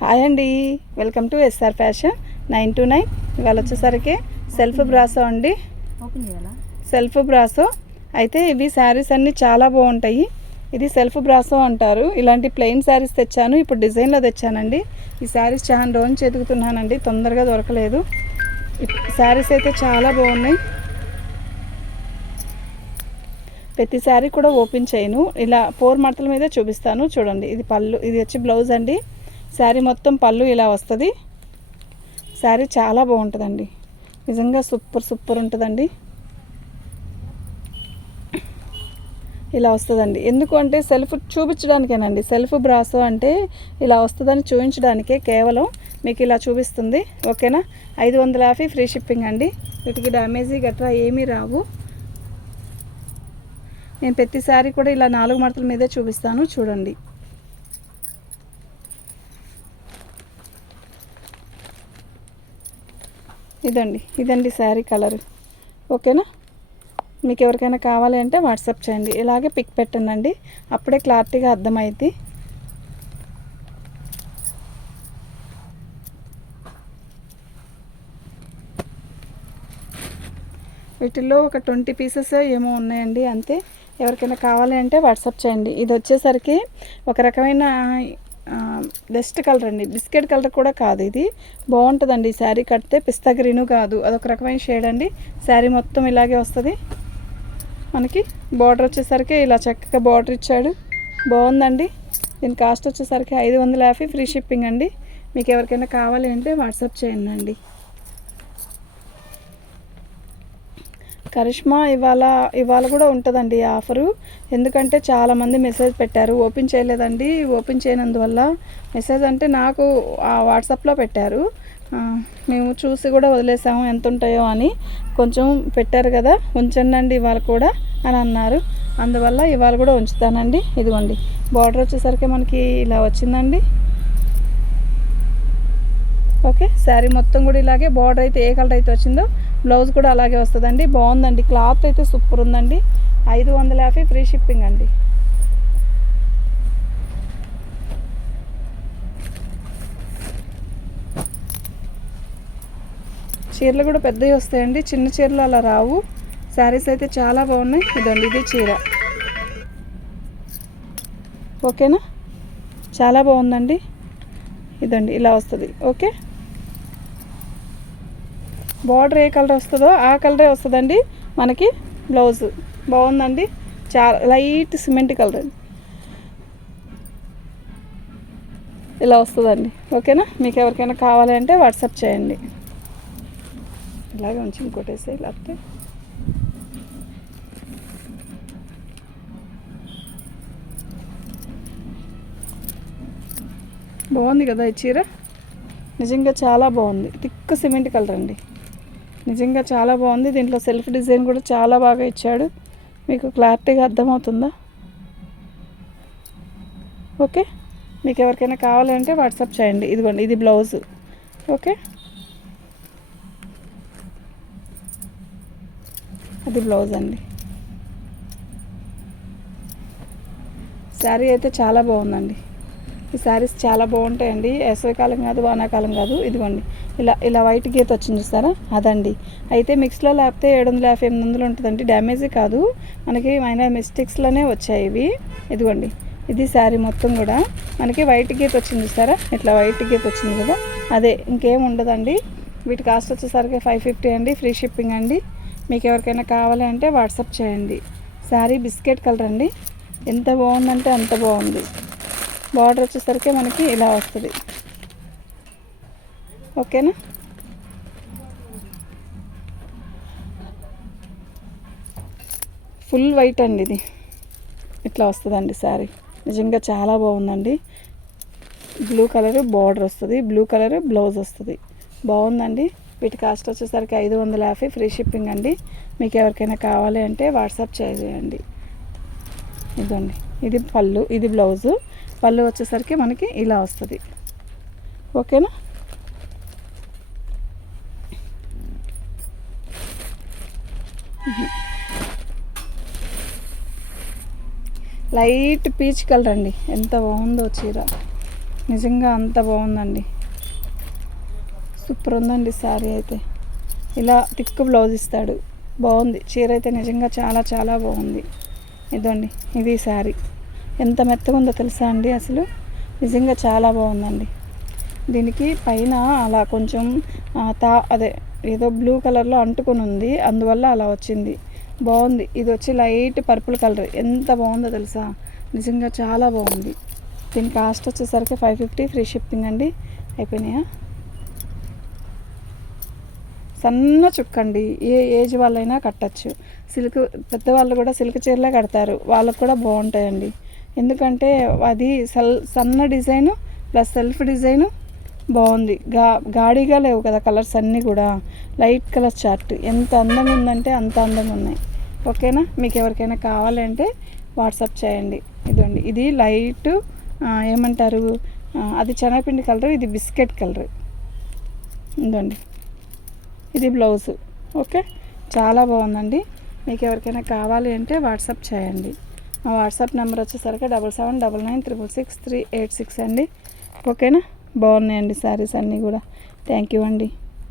Hi అండి, welcome to SR fashion 929. ఇవాళ వచ్చేసరికి సెల్ఫ్ బ్రాసో అండి. సెల్ఫ్ బ్రాసో అయితే ఇవి శారీస్ అన్నీ చాలా బాగుంటాయి. ఇది సెల్ఫ్ బ్రాసో అంటారు. ఇలాంటి ప్లెయిన్ శారీస్ తెచ్చాను, ఇప్పుడు డిజైన్లో తెచ్చానండి. ఈ శారీస్ చాలా రోజు ఎదుగుతున్నానండి, తొందరగా దొరకలేదు. శారీస్ అయితే చాలా బాగున్నాయి. ప్రతి శారీ కూడా ఓపెన్ చేయను, ఇలా 4 మడతల మీద చూపిస్తాను. చూడండి, ఇది పళ్ళు, ఇది వచ్చి బ్లౌజ్ అండి. శారీ మొత్తం పళ్ళు ఇలా వస్తుంది. శారీ చాలా బాగుంటుందండి, నిజంగా సూపర్ ఉంటుందండి. ఇలా వస్తుందండి. ఎందుకు అంటే సెల్ఫ్ చూపించడానికేనండి. సెల్ఫ్ బ్రాసో అంటే ఇలా వస్తుందని చూపించడానికే, కేవలం మీకు ఇలా చూపిస్తుంది. ఓకేనా. 550 ఫ్రీ షిప్పింగ్ అండి. వీటికి డ్యామేజీ గట్రా ఏమీ రావు. నేను ప్రతిసారి కూడా ఇలా 4 మడతల మీదే చూపిస్తాను. చూడండి, ఇదండి శారీ కలర్. ఓకేనా. మీకు ఎవరికైనా కావాలి అంటే వాట్సాప్ చేయండి, ఇలాగే పిక్ పెట్టండి, అప్పుడే క్లారిటీగా అర్థమైంది. వీటిల్లో ఒక 20 పీసెస్ ఏమో ఉన్నాయండి, అంతే. ఎవరికైనా కావాలి అంటే వాట్సాప్ చేయండి. ఇది వచ్చేసరికి ఒక రకమైన డస్ట్ కలర్ అండి, బిస్కెట్ కలర్ కూడా కాదు. ఇది బాగుంటుందండి. శారీ కడితే పిస్తా గ్రీను కాదు, అదొక రకమైన షేడ్ అండి. శారీ మొత్తం ఇలాగే వస్తుంది. మనకి బార్డర్ వచ్చేసరికి ఇలా చక్కగా బార్డర్ ఇచ్చాడు, బాగుందండి. దీని కాస్ట్ వచ్చేసరికి 550 ఫ్రీ షిప్పింగ్ అండి. మీకు ఎవరికైనా కావాలి అంటే వాట్సాప్ చేయండి. కరిష్మా ఇవాళ కూడా ఉంటుందండి ఆఫరు. ఎందుకంటే చాలామంది మెసేజ్ పెట్టారు, ఓపెన్ చేయలేదండి. ఓపెన్ చేయనందువల్ల మెసేజ్ అంటే నాకు వాట్సాప్లో పెట్టారు, మేము చూసి కూడా వదిలేసాము ఎంత ఉంటాయో అని. కొంచెం పెట్టారు కదా, ఉంచండి ఇవాళ కూడా అని అన్నారు. అందువల్ల ఇవాళ కూడా ఉంచుతానండి. ఇదిగోండి, బార్డర్ వచ్చేసరికి మనకి ఇలా వచ్చిందండి. ఓకే. శారీ మొత్తం కూడా ఇలాగే బార్డర్ అయితే ఏ కలర్ అయితే వచ్చిందో బ్లౌజ్ కూడా అలాగే వస్తుందండి. బాగుందండి, క్లాత్ అయితే సూపర్ ఉందండి. 550 ఫ్రీ షిప్పింగ్ అండి. చీరలు కూడా పెద్దవి వస్తాయండి, చిన్న చీరలు అలా రావు. శారీస్ అయితే చాలా బాగున్నాయి. ఇదండి, ఇది చీర. ఓకేనా, చాలా బాగుందండి. ఇదండి, ఇలా వస్తుంది. ఓకే. బార్డర్ ఏ కలర్ వస్తుందో ఆ కలరే వస్తుందండి మనకి. బ్లౌజ్ బాగుందండి, చాలా లైట్ సిమెంట్ కలర్ అండి, ఇలా వస్తుందండి. ఓకేనా. మీకు ఎవరికైనా కావాలి అంటే వాట్సాప్ చేయండి. ఇలాగే ఉంచి ఇంకోటేసి లేకపోతే బాగుంది కదా ఈ చీర, నిజంగా చాలా బాగుంది. థిక్ సిమెంట్ కలర్ అండి, నిజంగా చాలా బాగుంది. దీంట్లో సెల్ఫ్ డిజైన్ కూడా చాలా బాగా ఇచ్చాడు. మీకు క్లారిటీగా అర్థమవుతుందా? ఓకే. మీకు ఎవరికైనా కావాలంటే వాట్సాప్ చేయండి. ఇదిగోండి, ఇది బ్లౌజ్. ఓకే, అది బ్లౌజ్ అండి. శారీ అయితే చాలా బాగుందండి. ఈ శారీస్ చాలా బాగుంటాయండి. వేసవికాలం కాదు, వానాకాలం కాదు. ఇదిగోండి, ఇలా వైట్ గీత వచ్చింది చూస్తారా, అదండి. అయితే మిక్స్లో లేకపోతే 750 800 ఉంటుందండి. డ్యామేజీ కాదు, మనకి మైనర్ మిస్టేక్స్లోనే వచ్చాయి ఇవి. ఇదిగోండి, ఇది శారీ మొత్తం కూడా మనకి వైట్ గీత వచ్చింది చూస్తారా, ఇట్లా వైట్ గీత వచ్చింది కదా, అదే, ఇంకేం ఉండదండి. వీటి కాస్ట్ వచ్చేసరికి 550 అండి, ఫ్రీ షిప్పింగ్ అండి. మీకు ఎవరికైనా కావాలి అంటే వాట్సాప్ చేయండి. శారీ బిస్కెట్ కలర్ అండి, ఎంత బాగుందంటే అంత బాగుంది. బార్డర్ వచ్చేసరికి మనకి ఇలా వస్తుంది. ఓకేనా. ఫుల్ వైట్ అండి, ఇది ఇట్లా వస్తుందండి శారీ. నిజంగా చాలా బాగుందండి. బ్లూ కలర్ బార్డర్ వస్తుంది, బ్లూ కలర్ బ్లౌజ్ వస్తుంది. బాగుందండి. వీటి కాస్ట్ వచ్చేసరికి 550 ఫ్రీ షిప్పింగ్ అండి. మీకు ఎవరికైనా కావాలి అంటే వాట్సాప్ చేయండి. ఇదండి, ఇది పళ్ళు, ఇది బ్లౌజు. పళ్ళు వచ్చేసరికి మనకి ఇలా వస్తుంది. ఓకేనా. లైట్ పీచ్ కలర్ అండి, ఎంత బాగుందో చీర. నిజంగా అంత బాగుందండి, సూపర్ ఉందండి శారీ అయితే. ఇలా థిక్ బ్లౌజ్ ఇస్తాడు, బాగుంది చీర అయితే నిజంగా చాలా చాలా బాగుంది. ఇదండి ఇది శారీ, ఎంత మెత్తగా ఉందో తెలుసా అండి, అసలు నిజంగా చాలా బాగుందండి. దీనికి పైన అలా కొంచెం అదే ఏదో బ్లూ కలర్లో అంటుకొని ఉంది, అందువల్ల అలా వచ్చింది, బాగుంది. ఇది వచ్చి లైట్ పర్పుల్ కలర్, ఎంత బాగుందో తెలుసా, నిజంగా చాలా బాగుంది. దీని కాస్ట్ వచ్చేసరికి 550 ఫ్రీ షిప్పింగ్ అండి. అయిపోయినాయా? సన్న చుక్కండి, ఏ ఏజ్ వాళ్ళైనా కట్టచ్చు. సిల్క్ పెద్దవాళ్ళు కూడా సిల్క్ చీరలే కడతారు, వాళ్ళకు కూడా బాగుంటాయండి. ఎందుకంటే అది సన్న డిజైను ప్లస్ సెల్ఫ్ డిజైను బాగుంది. గాడిగా లేవు కదా కలర్స్ అన్నీ కూడా, లైట్ కలర్ చార్ట్, ఎంత అందంగా ఉందంటే అంత అందంగా ఉన్నాయి. ఓకేనా? మీకు ఎవరికైనా కావాలంటే వాట్సాప్ చేయండి. ఇదండి ఇది లైట్ ఏమంటారు, అది శనగపిండి కలర్, ఇది బిస్కెట్ కలర్. ఇదండి ఇది బ్లౌజు. ఓకే, చాలా బాగుందండి. మీకు ఎవరికైనా కావాలి అంటే వాట్సాప్ చేయండి. మా వాట్సాప్ నెంబర్ వచ్చేసరికి 7799666386 అండి. ఓకేనా? బాగున్నాయండి శారీస్ అన్నీ కూడా. థ్యాంక్ యూ అండి.